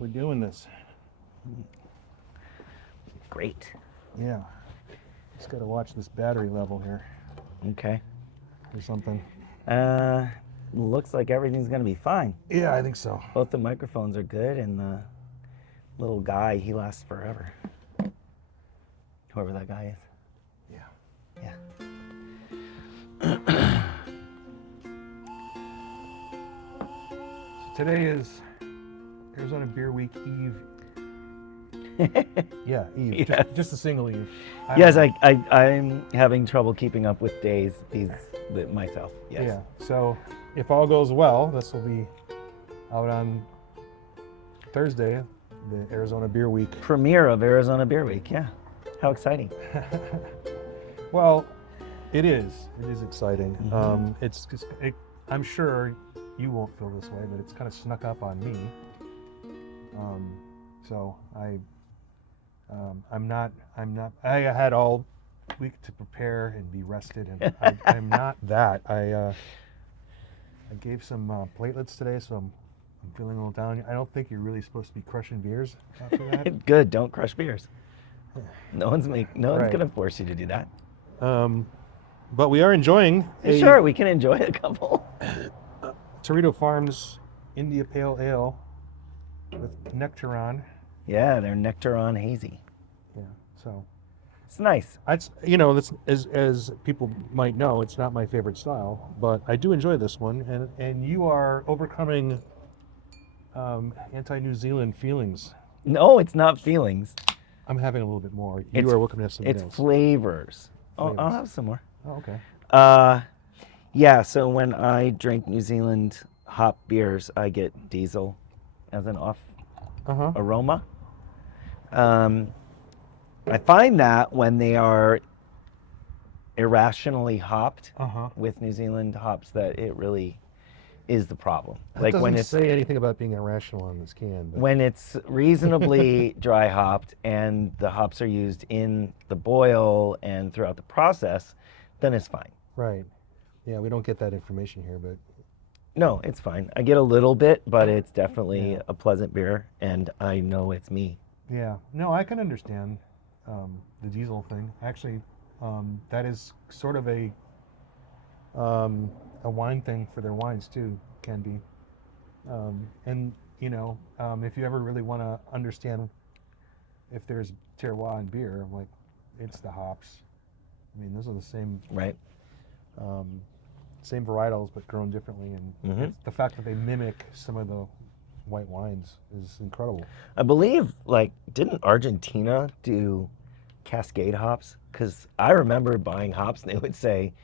we're doing this. Great. Yeah. Just got to watch this battery level here Okay. or something. Looks like everything's gonna be fine. Yeah, I think so. Both the microphones are good, and the little guy, he lasts forever. Whoever that guy is. Yeah. Yeah. So today is Arizona Beer Week Eve. Yeah, Eve. Yes. Just a single Eve. Yes, I'm having trouble keeping up with days myself. Yes. Yeah. So if all goes well, this will be out on Thursday, the Arizona Beer Week. Premiere of Arizona Beer Week. Yeah. How exciting. Well, it is. It is exciting. Mhm. I'm sure you won't feel this way, but it's kind of snuck up on me. So I'm not. I had all week to prepare and be rested, and I'm not that. I gave some platelets today, so I'm feeling a little down. I don't think you're really supposed to be crushing beers after that. Good. Don't crush beers. No one's Right. gonna force you to do that. But we are enjoying Sure, we can enjoy a couple. Torito Farms India Pale Ale with Nectaron. Yeah, they're Nectaron Hazy. Yeah, so It's nice. that's that's as people might know, it's not my favorite style, but I do enjoy this one. And you are overcoming anti-New Zealand feelings. No, it's not feelings. I'm having a little bit more. It's- You are welcome to have something It's else. flavors. Oh, I'll Flavors. have some more. Oh, okay. Yeah, so when I drink New Zealand hop beers, I get diesel as an off Uh-huh. aroma. I find that when they are irrationally hopped Uh-huh. with New Zealand hops, that it really is the problem. It Like doesn't when it's say anything about being irrational on this can. But when it's reasonably dry hopped and the hops are used in the boil and throughout the process, then it's fine. right. Yeah, we don't get that information here, but No, it's fine. I get a little bit, but it's definitely Yeah. a pleasant beer, and I know it's me. yeah. No, I can understand the diesel thing. Actually, that is sort of a wine thing for their wines too, can be. And if you ever really want to understand if there's terroir in beer, like it's the hops. I mean, those are the same Right? same varietals but grown differently, and Mhm. it's the fact that they mimic some of the white wines is incredible. I believe, didn't Argentina do Cascade hops? Because I remember buying hops and they would say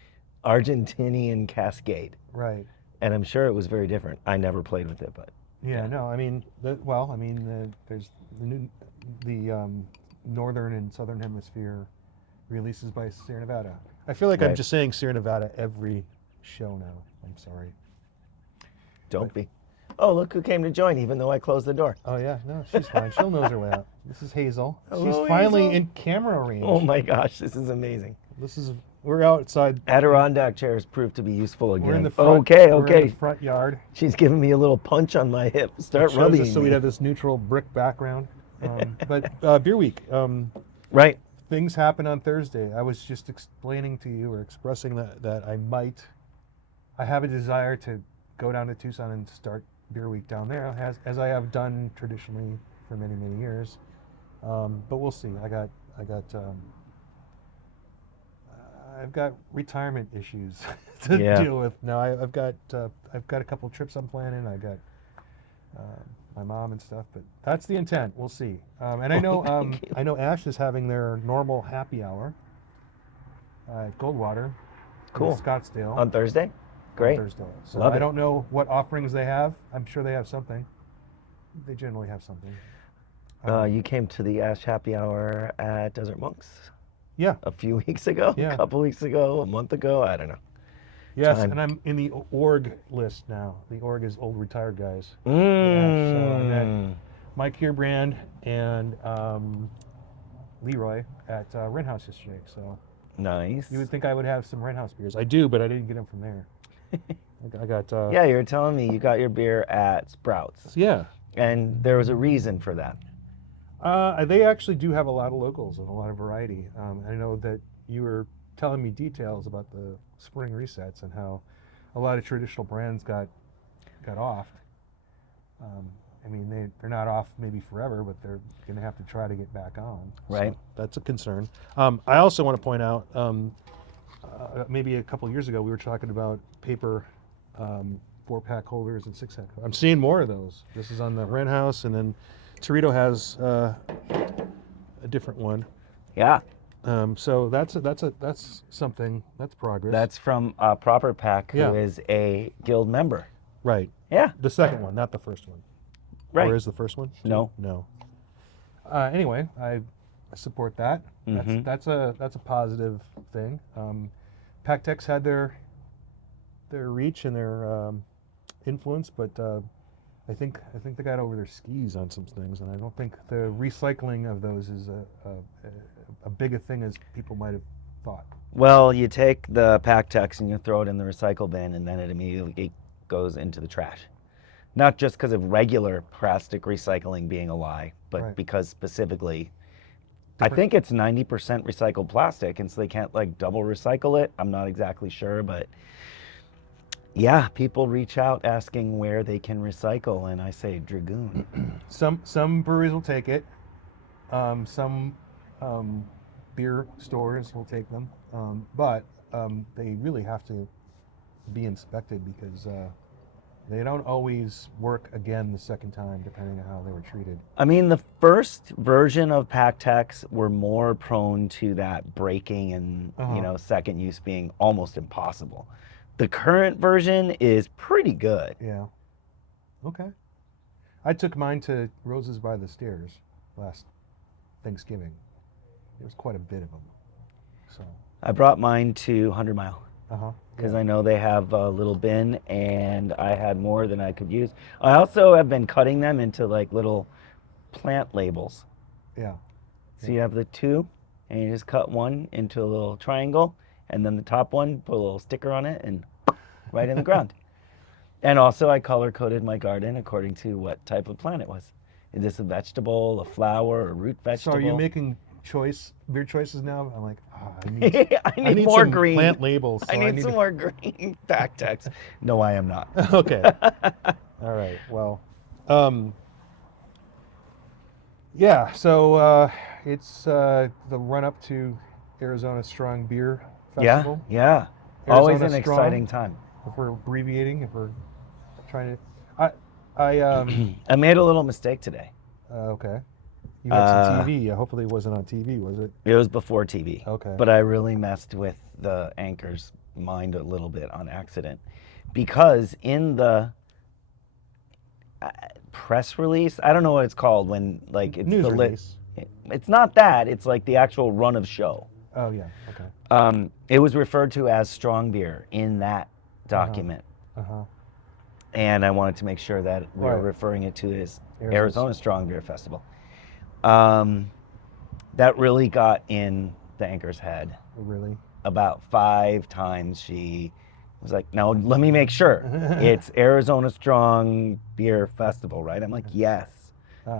Argentinian Cascade. Right. And I'm sure it was very different. I never played with it, but Yeah. No. I mean, there's the northern and southern hemisphere releases by Sierra Nevada. I feel like I'm Right. just saying Sierra Nevada every show now. I'm sorry. don't be. Oh, look who came to join, even though I closed the door. Oh yeah, no, she's fine. She'll nose her way out. This is Hazel. Hello, She's finally Hazel. in camera range. Oh my gosh, this is amazing. We're outside. Adirondack chairs proved to be useful again. We're in the front. Okay, We're in okay. the front yard. She's giving me a little punch on my hip. Start Shows rubbing us so me. we'd have this neutral brick background. But Beer Week. Right. Things happen on Thursday. I was just explaining to you or expressing that I have a desire to go down to Tucson and start Beer Week down there, as I have done traditionally for many, many years. But we'll see. I've got retirement issues to Yeah. deal with now. I've got a couple trips I'm planning. I got my mom and stuff, but that's the intent. We'll see. And I know Thank you. I know Ash is having their normal happy hour at Goldwater, in Cool. Scottsdale, On Thursday? on Great. Thursday. So Love I it. don't know what offerings they have. I'm sure they have something. They generally have something. You came to the Ash Happy Hour at Desert Monks Yeah. a few weeks ago, Yeah. a couple weeks ago, a month ago. I don't know. Yes, Time. and I'm in the org list now. The org is old retired guys. so I Mm. met Mike Heerbrand and Leroy at Rent House yesterday. So Nice. you would think I would have some Rent House beers. I do, but I didn't get them from there. I got Yeah, you were telling me you got your beer at Sprouts. yeah. And there was a reason for that. They actually do have a lot of locals and a lot of variety. I know that you were telling me details about the spring resets and how a lot of traditional brands got off. I mean, they're not off maybe forever, but they're going to have to try to get back on. Right. So that's a concern. I also want to point out, maybe a couple years ago, we were talking about paper 4-pack holders and 6-pack. I'm seeing more of those. This is on the Wren House, and then Torito has a different one. Yeah. So that's something. That's progress. That's from Proper Pack, who Yeah. is a guild member. right. Yeah. The second one, not the first one. Right. Or is the first one? No. No. Anyway, I support that. Mhm. That's a positive thing. Pactex had their reach and their influence, but I think they got over their skis on some things, and I don't think the recycling of those is a big a thing as people might have thought. Well, you take the Pactex and you throw it in the recycle bin, and then it immediately goes into the trash. Not just because of regular plastic recycling being a lie, but Right. because specifically, I think it's 90% recycled plastic, and so they can't like double recycle it. I'm not exactly sure, but yeah, people reach out asking where they can recycle, and I say Dragoon. Some breweries will take it. Some beer stores will take them, but they really have to be inspected because they don't always work again the second time, depending on how they were treated. I mean, the first version of Pactex were more prone to that breaking and second use being almost impossible. The current version is pretty good. Yeah. Okay. I took mine to Roses by the Stairs last Thanksgiving. There was quite a bit of them. So. I brought mine to 100 Mile. Because Yeah. I know they have a little bin, and I had more than I could use. I also have been cutting them into like little plant labels. Yeah. So you have the two, and you just cut one into a little triangle, and then the top one, put a little sticker on it, and right in the ground. And also I color coded my garden according to what type of plant it was. Is this a vegetable, a flower, a root So vegetable? are you making beer choices now? I'm like, I I need need more some green. plant labels. I so need some more green Pactex. No, I am not. Okay. All right. Well, yeah. So it's the run up to Arizona Strong Beer Festival. Yeah. Always Arizona an Strong. exciting time. If we're abbreviating, if we're trying to, I I made a little mistake today. okay. You had some TV. Hopefully it wasn't on TV, was it? It was before TV. Okay. But I really messed with the anchor's mind a little bit on accident. Because in the press release, I don't know what it's called when like it's News the release. It's not that, it's like the actual run of show. Oh yeah. Okay. It was referred to as strong beer in that document. And I wanted to make sure that we were Right. referring it to as Arizona Arizona Strong Beer Festival. That really got in the anchor's head. Really? About 5 times she was like, "No, let me make sure. It's Arizona Strong Beer Festival, right?" I'm like, "Yes,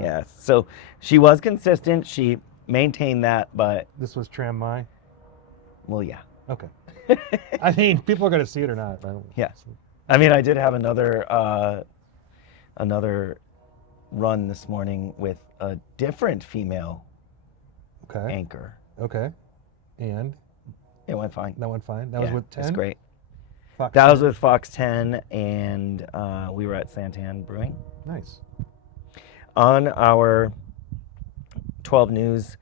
yes." So she was consistent. She maintained that, but This was Tram Mai. well, yeah. Okay. I mean, people are going to see it or not. Right? Yeah. I mean, I did have another run this morning with a different female Okay. anchor. Okay. And It went fine. that went fine. That was with 10. That's great. Fox That 10? was with Fox 10, and we were at Santan Brewing. Nice. On our 12 News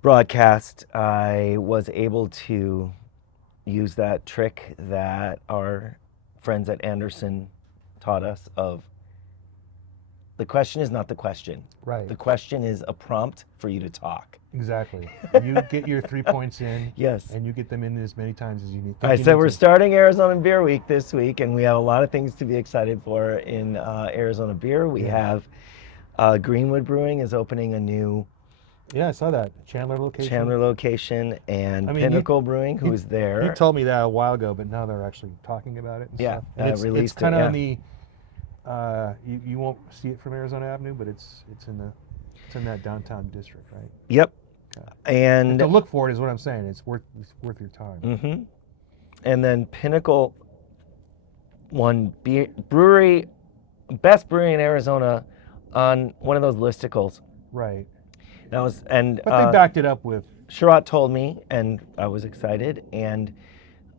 broadcast, I was able to use that trick that our friends at Anderson taught us of the question is not the question. Right. The question is a prompt for you to talk. Exactly. You get your 3 points in. Yes. And you get them in as many times as you need. I said we're starting Arizona Beer Week this week, and we have a lot of things to be excited for in Arizona beer. We have Greenwood Brewing is opening a new Yeah, I saw that. Chandler location. and I mean, Pinnacle Brewing, who's there. You told me that a while ago, but now they're actually talking about it and Yeah, stuff. And it's released it, kind of yeah. on the You won't see it from Arizona Avenue, but it's in that downtown district, right? Yep. Okay. And To look for it is what I'm saying. It's worth your time. mm-hmm. And then Pinnacle won brewery, best brewery in Arizona on one of those listicles. Right. That was But they backed it up with. Sherrod told me, and I was excited, and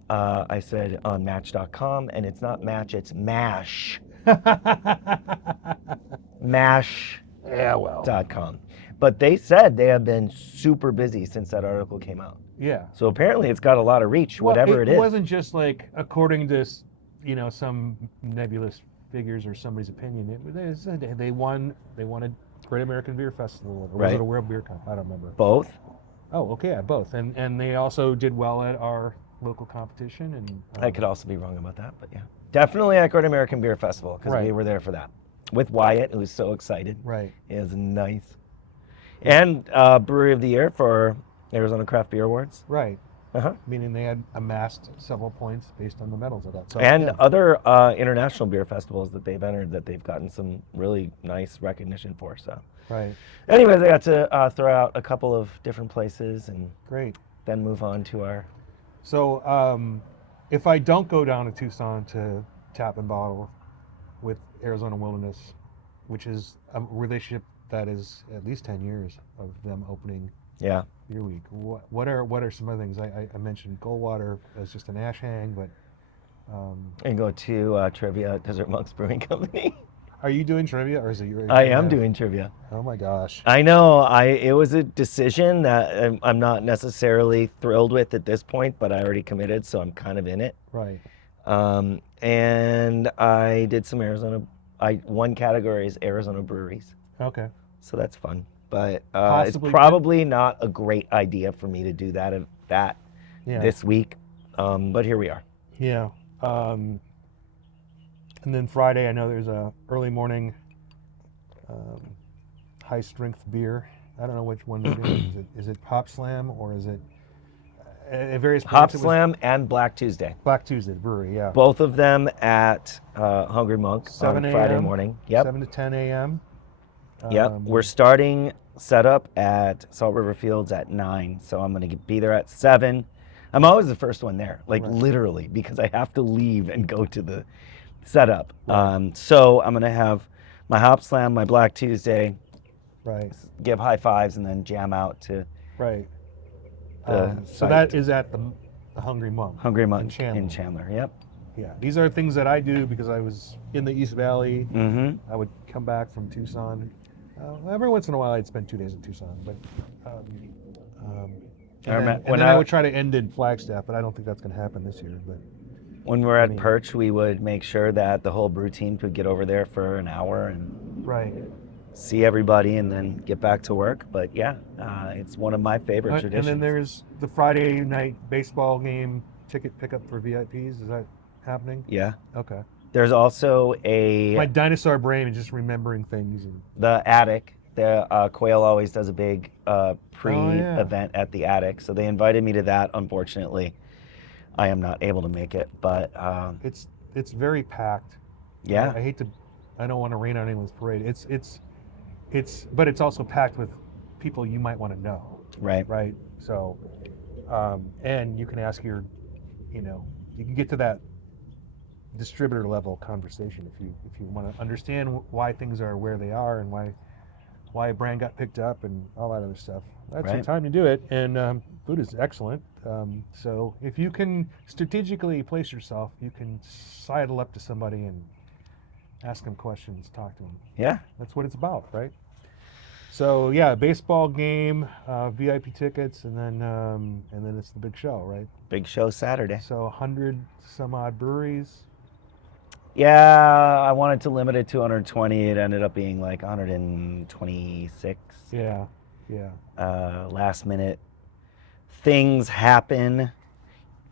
I said on Match.com, and it's not Match, it's Mash. Mash.com. Yeah, well. But they said they have been super busy since that article came out. Yeah. So apparently it's got a lot of reach, Well, whatever it is. It wasn't just like according to some nebulous figures or somebody's opinion. They said they won a Great American Beer Festival, or was it a World Beer Cup? I don't remember. Both. Oh, okay, yeah, both. And they also did well at our local competition. And I could also be wrong about that, but yeah. Definitely at Great American Beer Festival, because we were there for that. With Wyatt, who was so excited. Right. It was nice. And Brewery of the Year for Arizona Craft Beer Awards. Right. Uh-huh. Meaning they had amassed several points based on the medals of that. So, and other international beer festivals that they've entered that they've gotten some really nice recognition for. So, right. Anyways, I got to throw out a couple of different places and great. Then move on to our. So, if I don't go down to Tucson to tap and bottle with Arizona Wilderness, which is a relationship that is at least 10 years of them opening Beer Week. What are some other things? I mentioned Goldwater as just an ash hang, but and go to trivia at Desert Monks Brewing Company. Are you doing trivia, or is it your? I am doing trivia. Oh my gosh! I know. It was a decision that I'm not necessarily thrilled with at this point, but I already committed, so I'm kind of in it. Right. And I did some Arizona. One category is Arizona breweries. Okay. So that's fun, but it's probably not a great idea for me to do that this week. But here we are. Yeah. And then Friday, I know there's a early morning high strength beer. I don't know which one it is. Is it Hop Slam or is it at various points? Hop Slam and Black Tuesday. Black Tuesday Brewery, yeah. Both of them at Hungry Monk on Friday morning. Yep. 7 to 10 a.m. Yep, we're starting setup at Salt River Fields at 9, so I'm going to be there at 7. I'm always the first one there, literally, because I have to leave and go to the setup. Right. So I'm going to have my Hop Slam, my Black Tuesday, give high fives, and then jam out to so that is at the Hungry Monk. Hungry Monk in Chandler, yep. Yeah, these are things that I do because I was in the East Valley. Mm-hmm. I would come back from Tucson. Every once in a while, I'd spend 2 days in Tucson, but then I would try to end in Flagstaff, but I don't think that's going to happen this year. But when we're at Perch, we would make sure that the whole brew team could get over there for an hour and see everybody, and then get back to work. But yeah, it's one of my favorite traditions. And then there's the Friday night baseball game ticket pickup for VIPs. Is that happening? Yeah. Okay. There's also my dinosaur brain is just remembering things. The Attic. The Quail always does a big pre-event at the Attic, so they invited me to that. Unfortunately, I am not able to make it, but it's very packed. Yeah. I don't want to rain on anyone's parade. But it's also packed with people you might want to know. Right. Right. So, and you can ask you can get to that distributor level conversation if you want to understand why things are where they are and why a brand got picked up and all that other stuff. That's the time to do it, and food is excellent. So if you can strategically place yourself, you can sidle up to somebody and ask them questions, talk to them. Yeah, that's what it's about, right? So yeah, baseball game, VIP tickets, and then it's the big show, right? Big show Saturday. So 100 some odd breweries. Yeah, I wanted to limit it to 120. It ended up being like 126. Yeah. Last minute things happen,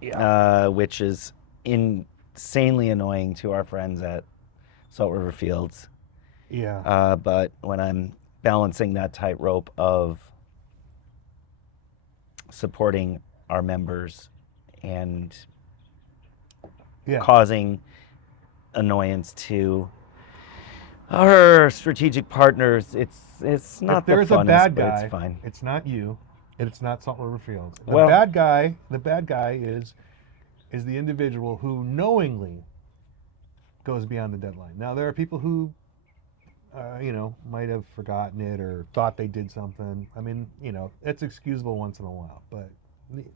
which is insanely annoying to our friends at Salt River Fields. Yeah. But when I'm balancing that tightrope of supporting our members and causing annoyance to Our strategic partners, it's If not the there's a funnest, bad but it's guy, fine. it's not you, and it's not Salt River Fields. Well, The bad guy is the individual who knowingly goes beyond the deadline. Now there are people who, might have forgotten it or thought they did something. I mean, it's excusable once in a while, but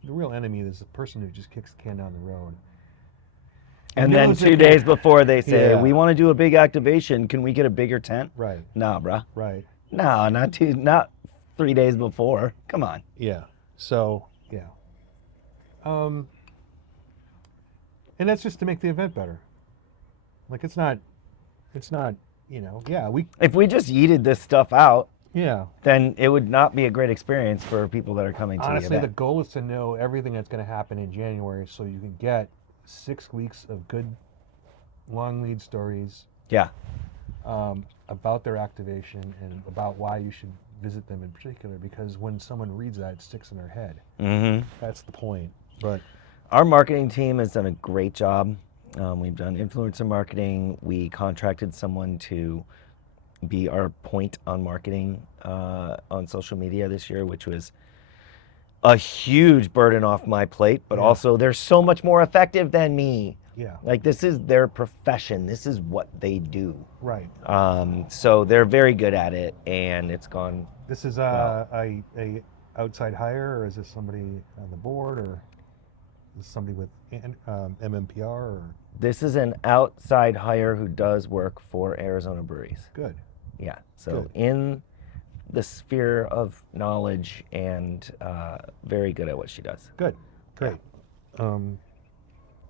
the real enemy is the person who just kicks the can down the road. and then knows 2 days before they say, Yeah. we want to do a big activation. Can we get a bigger tent? Right, Nah, bruh. right, No, not 3 days before. Come on. yeah. So yeah, um, and that's just to make the event better. Like it's not, yeah, If we just yeeted this stuff out, yeah. then it would not be a great experience for people that are coming to Honestly, the the event. goal is to know everything that's going to happen in January, so you can get 6 weeks of good long lead stories Yeah. about their activation and about why you should visit them in particular. Because when someone reads that, it sticks in their head. Mm-hmm. That's the point. But Our marketing team has done a great job. We've done influencer marketing. We contracted someone to be our point on marketing on social media this year, which was a huge burden off my plate, but Yeah. also they're so much more effective than me. yeah, Like, this is their profession. This is what they do. right. So they're very good at it, and it's gone. This is Wow. a outside hire, or is this somebody on the board, or is this somebody with MMPR? Or This is an outside hire who does work for Arizona breweries. good. Yeah. So Good. in the sphere of knowledge and very good at what she does. Good, great.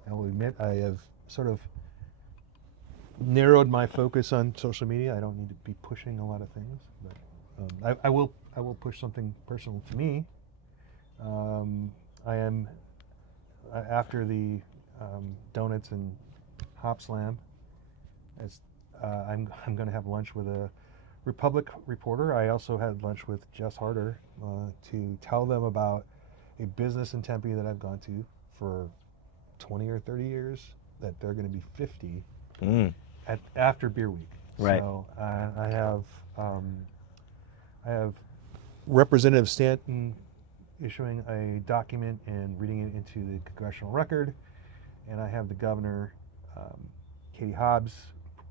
I will admit I have sort of narrowed my focus on social media. I don't need to be pushing a lot of things, but I will push something personal to me. I am after the donuts and hop slam. As I'm going to have lunch with a Republic reporter. I also had lunch with Jess Harder to tell them about a business in Tempe that I've gone to for 20 or 30 years, that they're going to be 50 after Beer Week. Right. So I have Representative Stanton issuing a document and reading it into the Congressional Record, and I have the governor, Katie Hobbs,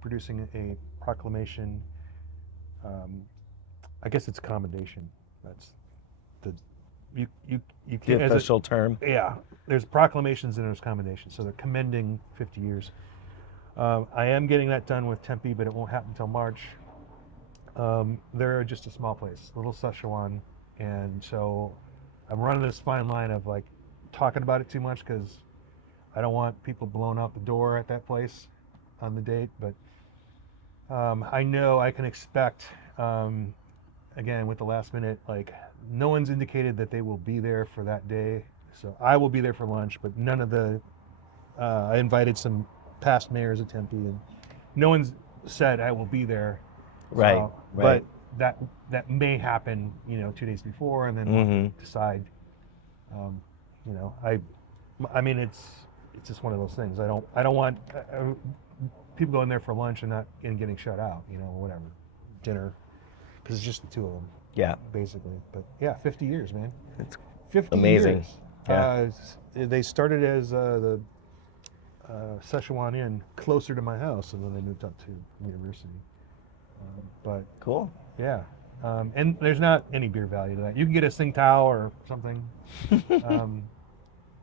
producing a proclamation. I guess it's commendation. That's the you The can't as a- official term. yeah, there's proclamations and there's commendations. So they're commending 50 years. I am getting that done with Tempe, but it won't happen until March. They're just a small place, little Szechuan, and so I'm running this fine line of like talking about it too much because I don't want people blown out the door at that place on the date. But I know I can expect, again, with the last minute, like no one's indicated that they will be there for that day. So I will be there for lunch, but none of the, I invited some past mayors of Tempe and no one's said I will be there. Right, So, right. But that may happen, 2 days before, and then we'll have to decide. I mean, it's just one of those things. I don't want people going there for lunch and getting shut out, or whatever, dinner, because it's just the two of them, Yeah. basically. But yeah, 50 years, man. It's 50 amazing. years. Yeah. They started as the Szechuan Inn closer to my house, and then they moved up to university. But Cool. yeah, and there's not any beer value to that. You can get a Tsingtao or something.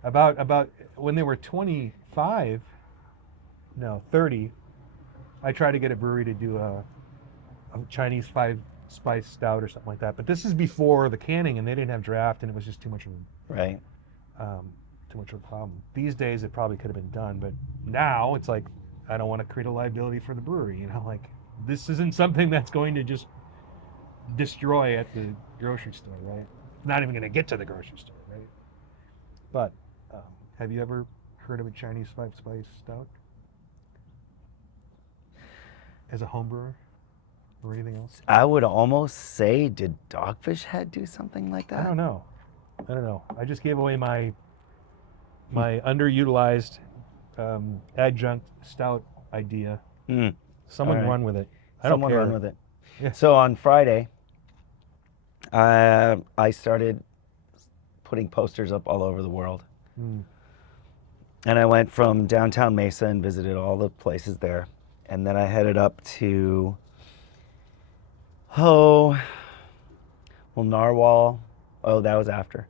About when they were 25, no 30, I tried to get a brewery to do a Chinese 5-spice stout or something like that. But this is before the canning, and they didn't have draft, and it was just too much of Right. a problem. These days, it probably could have been done, but now it's like I don't want to create a liability for the brewery. Like this isn't something that's going to just destroy at the grocery store, right? Not even going to get to the grocery store, right? But have you ever heard of a Chinese 5-spice stout as a home brewer or anything else? I would almost say, did Dogfish Head do something like that? I don't know. I just gave away my underutilized adjunct stout idea. Someone All right. run with it. I don't Someone care. run with it. Yeah. So on Friday, I started putting posters up all over the world. Mm. And I went from downtown Mesa and visited all the places there. And then I headed up to, Narwhal. Oh, that was after.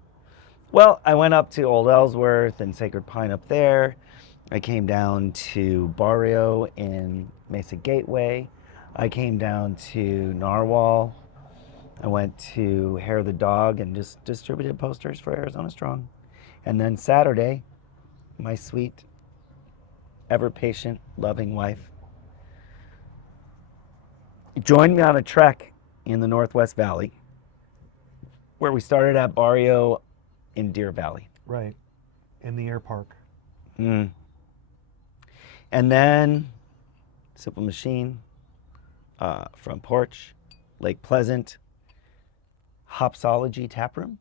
Well, I went up to Old Ellsworth and Sacred Pine up there. I came down to Barrio in Mesa Gateway. I came down to Narwhal. I went to Hair of the Dog and just distributed posters for Arizona Strong. And then Saturday, my sweet, ever patient, loving wife joined me on a trek in the Northwest Valley where we started at Barrio in Deer Valley. Right. In the air park. And then Simple Machine, Front Porch, Lake Pleasant, Hopsology Tap Room.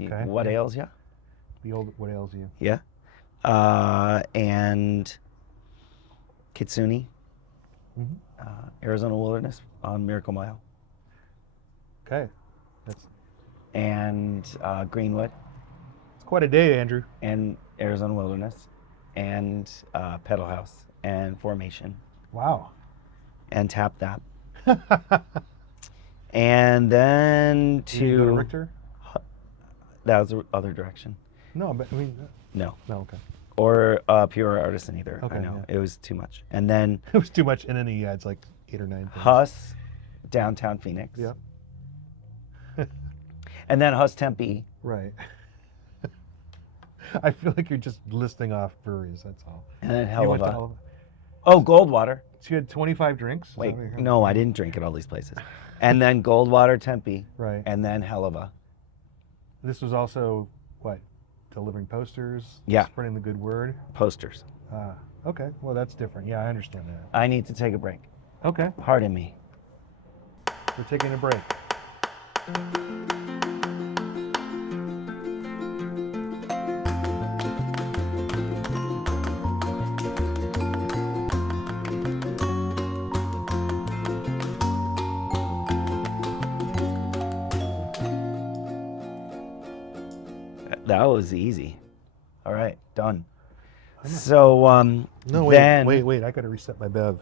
Okay, What yeah. ails ya? The old What Ails You. Yeah. And Kitsune, Mm-hmm. Arizona Wilderness on Miracle Mile. Okay. That's And Greenwood it's quite a day, Andrew. and Arizona Wilderness and Pedal House and Formation Wow. and Tap That. And then Did you go to to Richter? that was the other direction. No, but I mean, No. no, okay. Or Pure Artisan either. Okay, I know. yeah. It was too much. And then It was too much, and then he adds like 8 or 9 things. Huss, downtown Phoenix. Yeah. And then Huss Tempe. Right. I feel like you're just listing off breweries. That's all. And then You went to Helva. all of them. Oh, Goldwater. So you had 25 drinks? Is that Wait, what you're- no, I didn't drink at all these places. And then Goldwater Tempe. Right. And then Helva. This was also what? Delivering posters? Yeah. Spreading the good word? Posters. Okay. Well, that's different. Yeah, I understand that. I need to take a break. Okay. Pardon me. We're taking a break. That was easy. All right, done. So No, then wait. I got to reset my bev.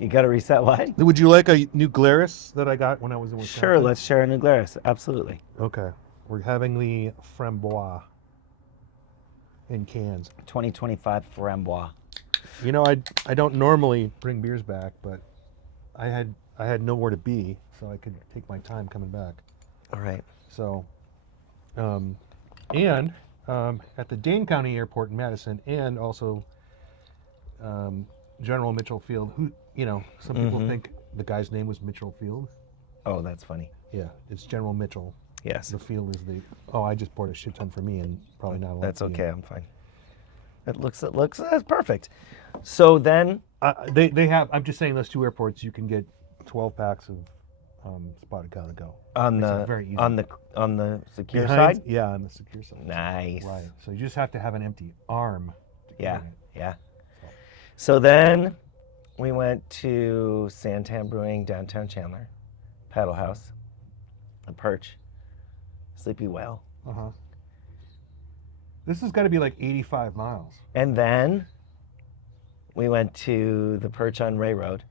you got to reset what? Would you like a new Glarus that I got when I was in Wisconsin? Sure, let's share a new Glarus. Absolutely. Okay. We're having the Framboise in cans. 2025 Framboise. You know, I don't normally bring beers back, but I had nowhere to be, so I could take my time coming back. All right. So, at the Dane County Airport in Madison, and also General Mitchell Field, who, some people think the guy's name was Mitchell Field. Oh, that's funny. Yeah, it's General Mitchell. Yes. The field is I just poured a shit ton for me and probably not a lot. That's for you. okay. I'm fine. It looks that's perfect. So then They have, I'm just saying those two airports, you can get 12 packs of Spotted Cow to go. on Makes it the very easy. on the secure Behind- side. Yeah, on the secure side. Nice. Right. So you just have to have an empty arm. To Yeah. carry it. Yeah. So then we went to Santan Brewing, downtown Chandler, Paddle House, The Perch, Sleepy Whale. Uh-huh. This has got to be like 85 miles. And then we went to The Perch on Ray Road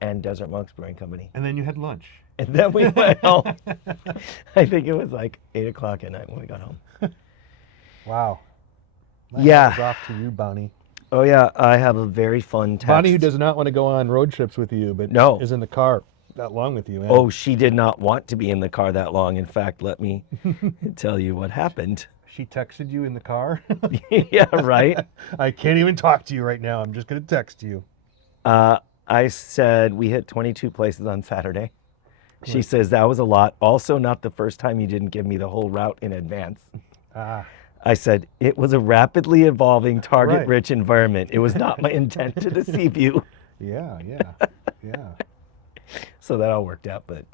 and Desert Monks Brewing Company. And then you had lunch. And then we went home. I think it was like 8 o'clock at night when we got home. Wow. My Yeah. hat is off to you, Bonnie. Oh, yeah. I have a very fun text. Bonnie, who does not want to go on road trips with you, but No. is in the car that long with you. Man. Oh, she did not want to be in the car that long. In fact, let me tell you what happened. She texted you in the car? Yeah, right. I can't even talk to you right now. I'm just going to text you. I said we hit 22 places on Saturday. She says that was a lot. Also, not the first time you didn't give me the whole route in advance. Ah. I said it was a rapidly evolving, target-rich Right. environment. It was not my intent to deceive you. Yeah. So that all worked out, but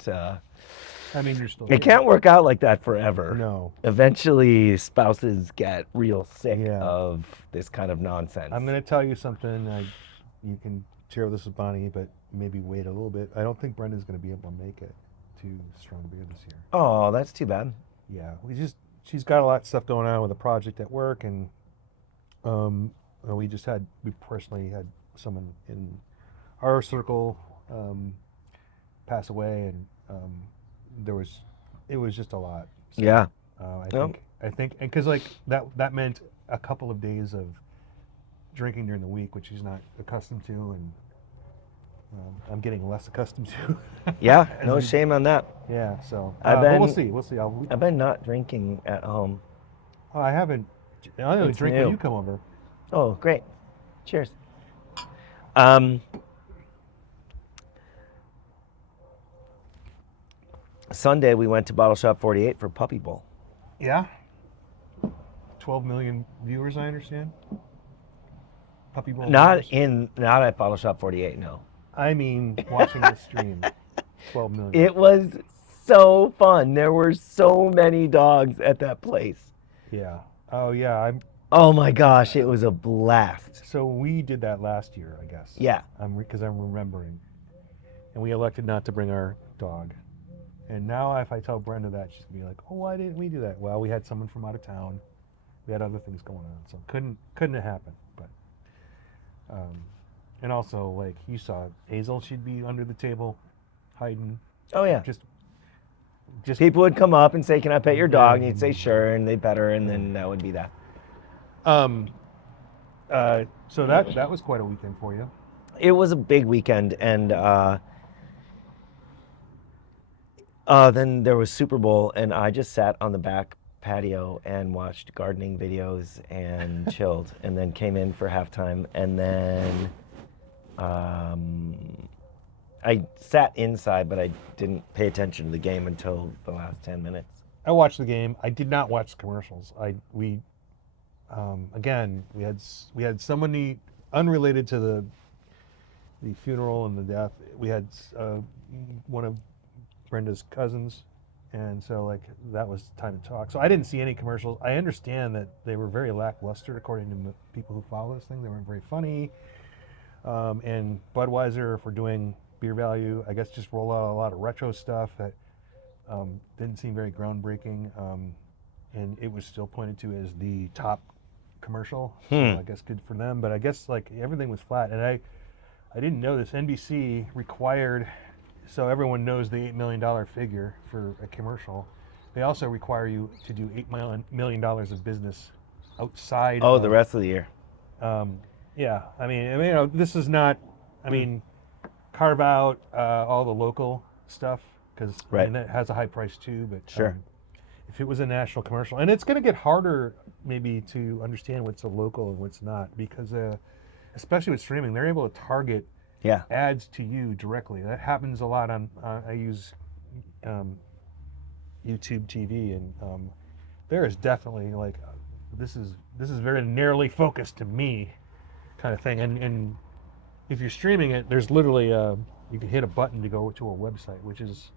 I mean, you're still. it can't work out like that forever. No. Eventually, spouses get real sick Yeah. of this kind of nonsense. I'm going to tell you something. You can share this with Bonnie, but maybe wait a little bit. I don't think Brenda's going to be able to make it to Strong Beer this year. Oh, that's too bad. Yeah, she's got a lot of stuff going on with a project at work, and we personally had someone in our circle pass away, and it was just a lot. So, Yeah. I think, and because like that meant a couple of days of drinking during the week, which she's not accustomed to, and I'm getting less accustomed to. Yeah, no shame on that. Yeah, so I've but been- we'll see. We'll see. I've been not drinking at home. I haven't. I only It's drink new. when you come over. Oh, great. Cheers. Sunday we went to Bottle Shop 48 for Puppy Bowl. Yeah. 12 million viewers, I understand. Puppy Bowl. Not viewers. not at Bottle Shop 48, no. I mean, watching the stream. 12 million. It was so fun. There were so many dogs at that place. Yeah. Oh yeah. Oh my gosh, it was a blast. So we did that last year, I guess. Yeah. Because I'm remembering, and we elected not to bring our dog. And now, if I tell Brenda that, she's gonna be like, "Oh, why didn't we do that?" Well, we had someone from out of town. We had other things going on, so couldn't have happened. But, and also, like you saw, Hazel, she'd be under the table, hiding. Oh yeah. Just People would come up and say, "Can I pet your dog?" And you'd say, "Sure," and they'd pet her, and then that would be that. So that was quite a weekend for you. It was a big weekend, and then there was Super Bowl, and I just sat on the back patio and watched gardening videos and chilled, and then came in for halftime, and then I sat inside, but I didn't pay attention to the game until the last 10 minutes. I watched the game. I did not watch the commercials. Again, we had somebody unrelated to the funeral and the death. We had one of Brenda's cousins, and so like that was time to talk. So I didn't see any commercials. I understand that they were very lackluster according to people who follow this thing. They weren't very funny. And Budweiser, for doing beer value, I guess just roll out a lot of retro stuff that didn't seem very groundbreaking. And it was still pointed to as the top commercial. So I guess good for them. But I guess like everything was flat. And I didn't know this. NBC required, so everyone knows the $8 million figure for a commercial. They also require you to do $8 million of business outside. Oh, the rest of the year. Yeah, I mean, this is not. I mean, carve out all the local stuff because Right. it has a high price too. But Sure. if it was a national commercial, and it's going to get harder maybe to understand what's a local and what's not, because especially with streaming, they're able to target Yeah. ads to you directly. That happens a lot on. I use YouTube TV, and there is definitely like this is very narrowly focused to me, kind of thing. And if you're streaming it, there's literally you can hit a button to go to a website, which is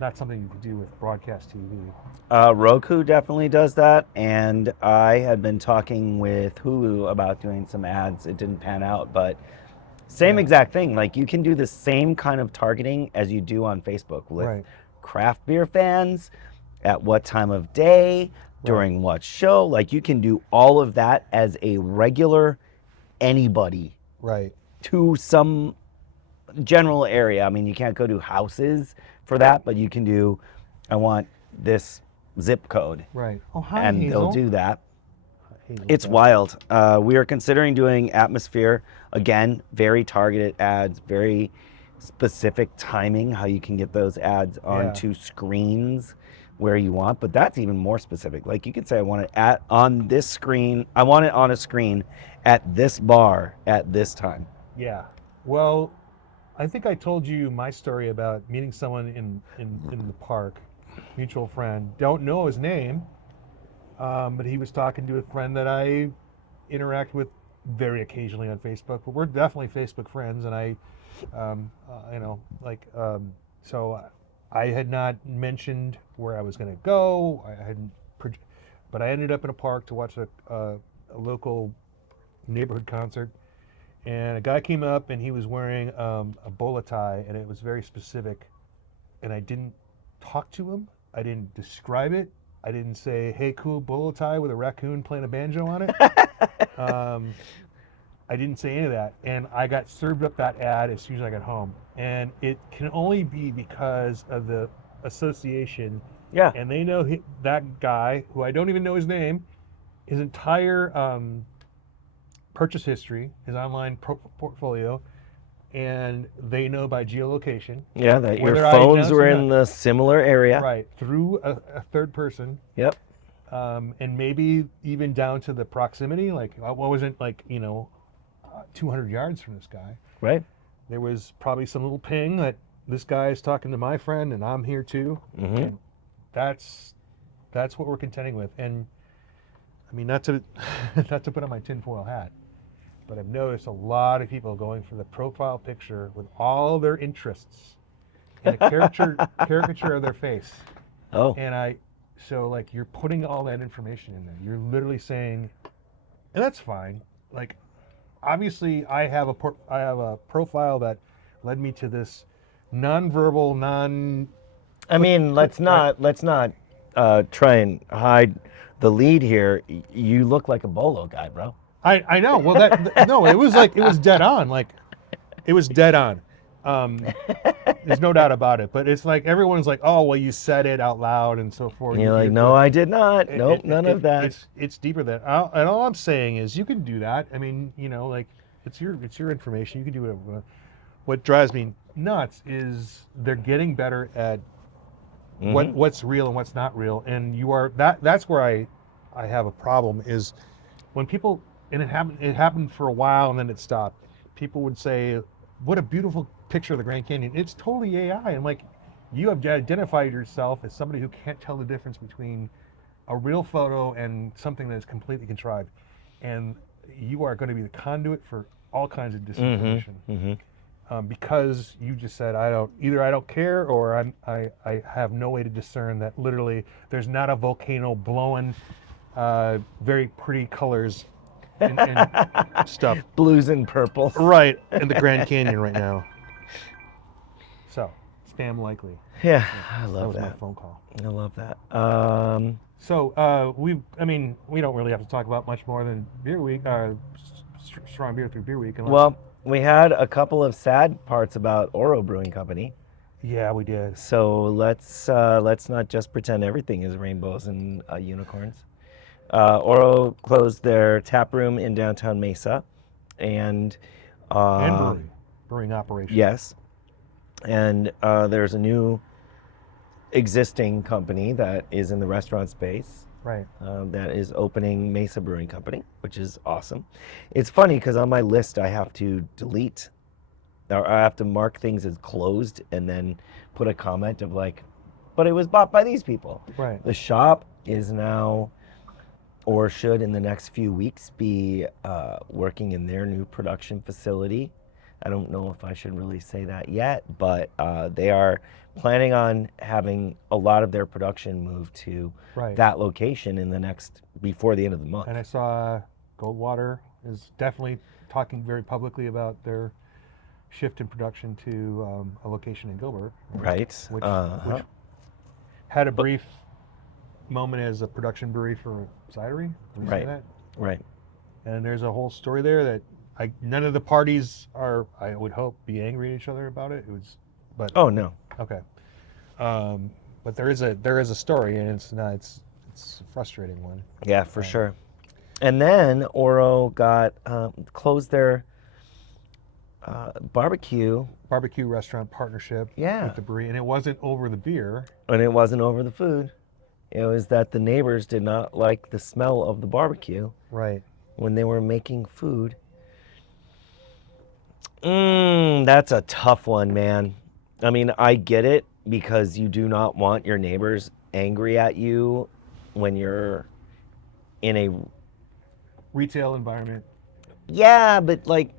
not something you can do with broadcast TV. Roku definitely does that, and I had been talking with Hulu about doing some ads. It didn't pan out, but same exact thing. Like you can do the same kind of targeting as you do on Facebook with Right. craft beer fans, at what time of day, during what show. Like you can do all of that as a regular anybody Right. to some general area. I mean, you can't go to houses for that, but you can do, I want this zip code. Right. Oh, hi, And Hazel. they'll do that. Hazel, It's wild. We are considering doing atmosphere. Again, very targeted ads, very specific timing, how you can get those ads onto screens where you want. But that's even more specific. Like you could say, I want it on this screen. I want it on a screen at this bar at this time. Yeah. Well, I think I told you my story about meeting someone in the park, mutual friend. Don't know his name, but he was talking to a friend that I interact with very occasionally on Facebook. But we're definitely Facebook friends, and I, so I had not mentioned where I was going to go. I hadn't, but I ended up in a park to watch a local neighborhood concert. and a guy came up and he was wearing a bolo tie, and it was very specific. And I didn't talk to him. I didn't describe it. I didn't say, "Hey, cool bolo tie with a raccoon playing a banjo on it." I didn't say any of that, and I got served up that ad as soon as I got home. And it can only be because of the association. Yeah. And they know that guy, who I don't even know his name, his entire purchase history, his online portfolio, and they know by geolocation. Yeah, that your whether I phones announce were or in not. the similar area. Right, through a third person. Yep. And maybe even down to the proximity. Like, I wasn't 200 yards from this guy. Right. There was probably some little ping that this guy is talking to my friend and I'm here too. Mm-hmm. And that's what we're contending with. And I mean, not to put on my tinfoil hat, but I've noticed a lot of people going for the profile picture with all their interests and a caricature of their face. Oh. And so like, you're putting all that information in there. You're literally saying, and that's fine. Like, obviously, I have a profile that led me to this nonverbal, I mean, let's not try and hide the lead here. You look like a bolo guy, bro. I know. Well, no, it was dead on. Like, it was dead on. There's no doubt about it. But it's like, everyone's like, "Oh, well, you said it out loud and so forth." And you're like, "No, I did not. Nope, none of that." It's deeper than. And all I'm saying is, you can do that. I mean, like, it's your information. You can do whatever. What drives me nuts is they're getting better at what's real and what's not real. And that's where I have a problem, is when people, and it happened for a while and then it stopped. People would say, "What a beautiful picture of the Grand Canyon." It's totally AI. And like, you have identified yourself as somebody who can't tell the difference between a real photo and something that is completely contrived. And you are going to be the conduit for all kinds of disinformation. Because you just said, I don't care, or I have no way to discern that literally there's not a volcano blowing very pretty colors and stuff. Blues and purples. Right, in the Grand Canyon right now. So, spam likely. Yeah, I love that. that. Was my phone call. I love that. So, we don't really have to talk about much more than Beer Week, strong beer through Beer Week. Well, we had a couple of sad parts about Oro Brewing Company. Yeah, we did. So let's not just pretend everything is rainbows and unicorns. Oro closed their tap room in downtown Mesa, and brewing operation. Yes, and there's a new existing company that is in the restaurant space. Right. That is opening Mesa Brewing Company, which is awesome. It's funny because on my list I have to delete, or I have to mark things as closed and then put a comment of like, but it was bought by these people. Right. The shop is now, or should in the next few weeks, be working in their new production facility. I don't know if I should really say that yet, but they are planning on having a lot of their production move to that location before the end of the month. And I saw Goldwater is definitely talking very publicly about their shift in production to a location in Gilbert. Right. Which had a brief moment as a production brewery for cidery. Right. Right. And there's a whole story there that none of the parties are, I would hope, be angry at each other about it. Oh no. Okay. But there is a story, and it's a frustrating one. Yeah, for sure. And then Oro closed their barbecue restaurant partnership with the brewery, and it wasn't over the beer. And it wasn't over the food. It was that the neighbors did not like the smell of the barbecue. Right. When they were making food. That's a tough one, man. I mean, I get it, because you do not want your neighbors angry at you when you're in a retail environment. Yeah, but like,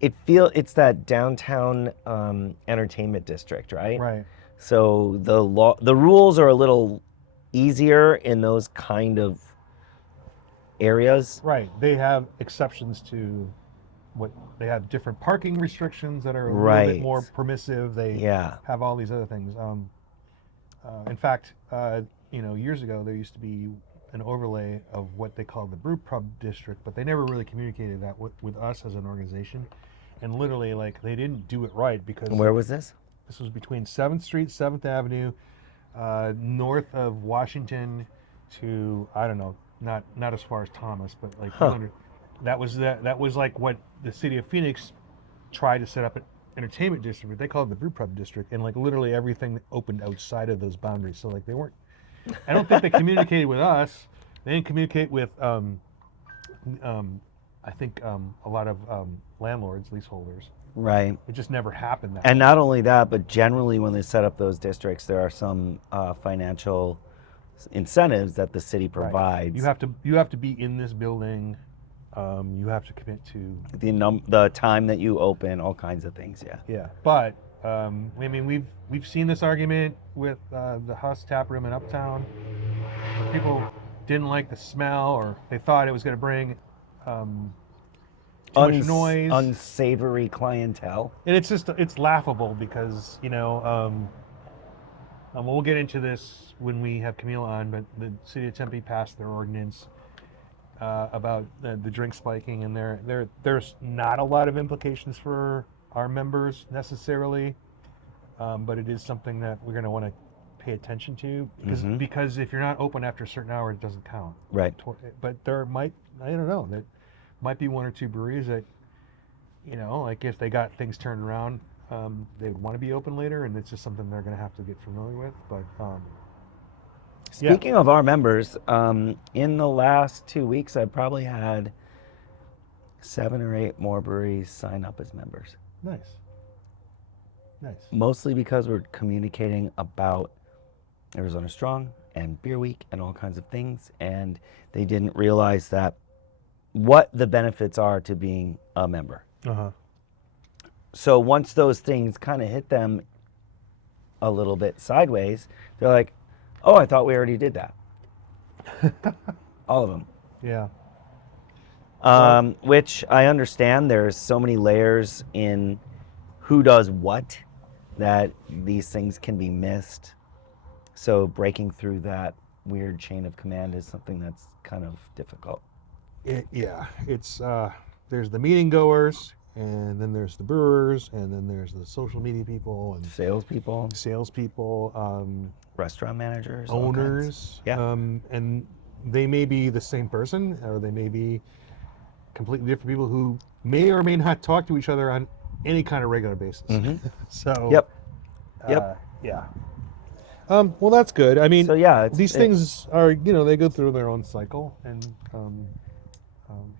it's that downtown entertainment district, right? Right. So the rules are a little easier in those kind of areas. Right. They have exceptions to what they have different parking restrictions that are a little bit Right. more permissive. They Yeah. have all these other things. In fact, years ago there used to be an overlay of what they called the brew pub district, but they never really communicated that with us as an organization. And literally, like, they didn't do it right because And where was this? this was between 7th Street, 7th Avenue, north of Washington to, I don't know, not as far as Thomas, but like Huh. that was like what the city of Phoenix tried to set up an entertainment district. They called it the brew pub district, and like literally everything opened outside of those boundaries. So like they weren't. I don't think they communicated with us. They didn't communicate with I think a lot of landlords, leaseholders. Right. It just never happened that And way. not only that, but generally when they set up those districts, there are some financial incentives that the city provides. You have to be in this building. You have to commit to. The time that you open, all kinds of things. Yeah. Yeah, but I mean we've seen this argument with the Huss Tap Room in Uptown. Where people didn't like the smell, or they thought it was going to bring too much noise. Unsavory clientele. And it's laughable because we'll get into this when we have Camille on, but the city of Tempe passed their ordinance about the drink spiking, and there's not a lot of implications for our members necessarily, but it is something that we're going to want to pay attention to because if you're not open after a certain hour, it doesn't count. Right. But there might, I don't know, there might be one or two breweries that, like if they got things turned around, they would want to be open later, and it's just something they're going to have to get familiar with. But Speaking of our members, in the last 2 weeks, I've probably had 7 or 8 more breweries sign up as members. Nice. Mostly because we're communicating about Arizona Strong and Beer Week and all kinds of things, and they didn't realize that what the benefits are to being a member. Uh-huh. So once those things kind of hit them a little bit sideways, they're like, oh, I thought we already did that. All of them. Yeah. Which I understand there's so many layers in who does what that these things can be missed. So breaking through that weird chain of command is something that's kind of difficult. It's there's the meeting goers, and then there's the brewers, and then there's the social media people and Salespeople, restaurant managers, all kinds. owners, Yeah. and they may be the same person, or they may be completely different people who may or may not talk to each other on any kind of regular basis. So Yep. Yeah. Well, that's good. I mean, So yeah, these things are, they go through their own cycle, and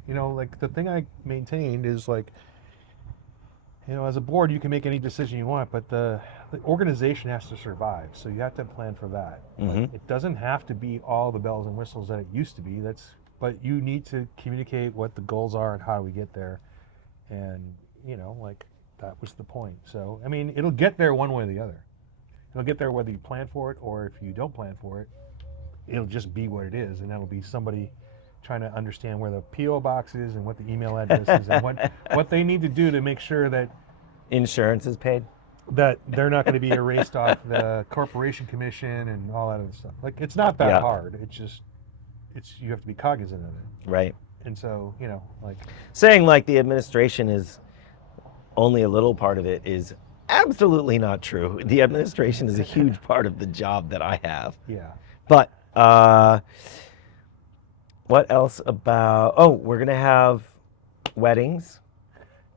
like the thing I maintained is like, as a board, you can make any decision you want, but the organization has to survive, so you have to plan for that. Like, it doesn't have to be all the bells and whistles that it used to be. But you need to communicate what the goals are and how we get there, and like that was the point. So I mean, it'll get there one way or the other. It'll get there whether you plan for it or if you don't plan for it. It'll just be what it is, and that'll be somebody trying to understand where the PO box is and what the email address is and what they need to do to make sure that insurance is paid. That they're not going to be erased off the corporation commission and all that other stuff. Like, it's not that hard. It's you have to be cognizant of it. Right. And so, like saying like the administration is only a little part of it is absolutely not true. The administration is a huge part of the job that I have. Yeah. But what else about? Oh, we're gonna have weddings.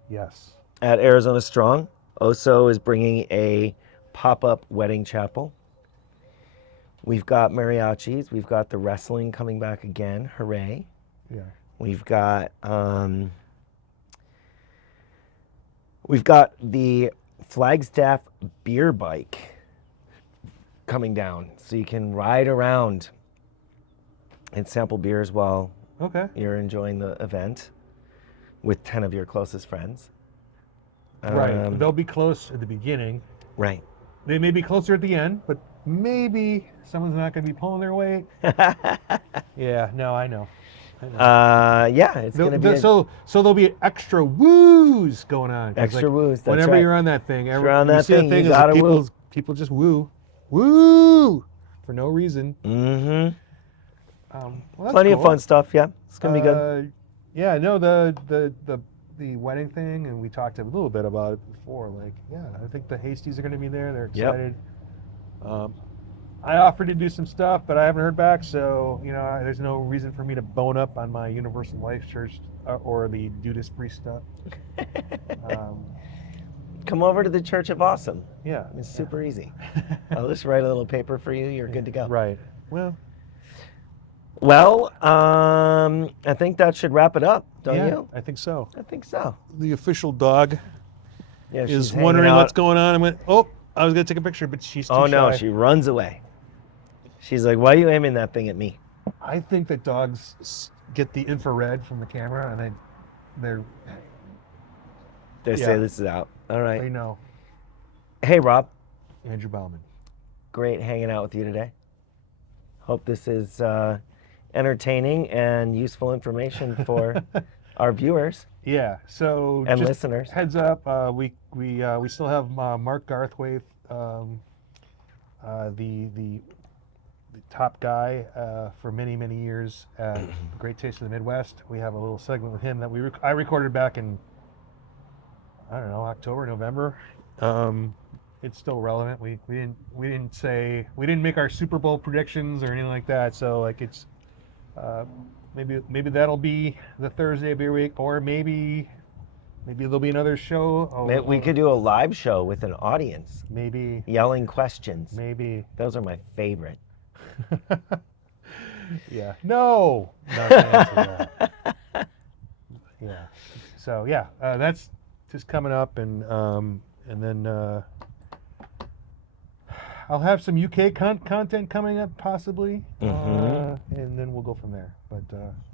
Yes. At Arizona Strong. Oso is bringing a pop-up wedding chapel. We've got mariachis. We've got the wrestling coming back again. Hooray. Yeah. We've got the Flagstaff beer bike coming down, so you can ride around and sample beers while you're enjoying the event with 10 of your closest friends. Right. They'll be close at the beginning. Right. They may be closer at the end, but maybe someone's not going to be pulling their weight. Yeah, no, I know. Yeah, it's going to be So there'll be extra woos going on. 'Cause, extra woos. That's whenever right. you're on that thing, If you're on you that see a thing, you thing, it's gotta like woo. people just woo for no reason. Mm-hmm. Well, that's Plenty of cool. fun stuff. Yeah, it's going to be good. Yeah, no, the wedding thing, and we talked a little bit about it before. Like, yeah, I think the Hasties are going to be there. They're Yep. excited. I offered to do some stuff, but I haven't heard back. So there's no reason for me to bone up on my Universal Life Church or the Judas Priest stuff. Come over to the Church of Awesome. Yeah, It's super easy. I'll just write a little paper for you. You're good to go. Right. Well, I think that should wrap it up, don't you? I think so. I think so. The official dog Yeah, is hanging wondering out. what's going on. I went, I was going to take a picture, but she's too Oh no, shy. she runs away. She's like, "Why are you aiming that thing at me?" I think that dogs get the infrared from the camera, and They say this is out. All they right. know. Hey, Rob. Andrew Bauman. Great hanging out with you today. Hope this is entertaining and useful information for our viewers Yeah. So and just listeners. heads up, we still have Mark Garthwaite, the top guy for many years at Great Taste of the Midwest. We have a little segment with him that I recorded back in, I don't know, October, November. It's still relevant. We didn't make our Super Bowl predictions or anything like that. So like it's maybe that'll be the Thursday beer week, or maybe there'll be another show. We could do a live show with an audience. Maybe Yelling questions. Maybe. Those are my favorite. Yeah. No. Not gonna answer that. Yeah. So yeah, that's just coming up, and then I'll have some UK content coming up possibly, and then we'll go from there. But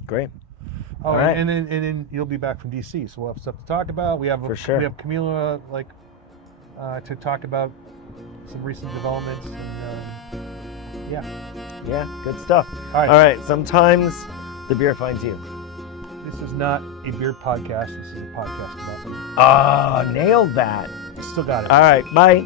Great. all right. and then you'll be back from DC, so we'll have stuff to talk about. We have For sure. We have Camila to talk about some recent developments, and Yeah, good stuff. All right. All right. Sometimes the beer finds you. This is not a beer podcast. This is a podcast about beer. Ah, nailed that. Still got it. All right. Bye.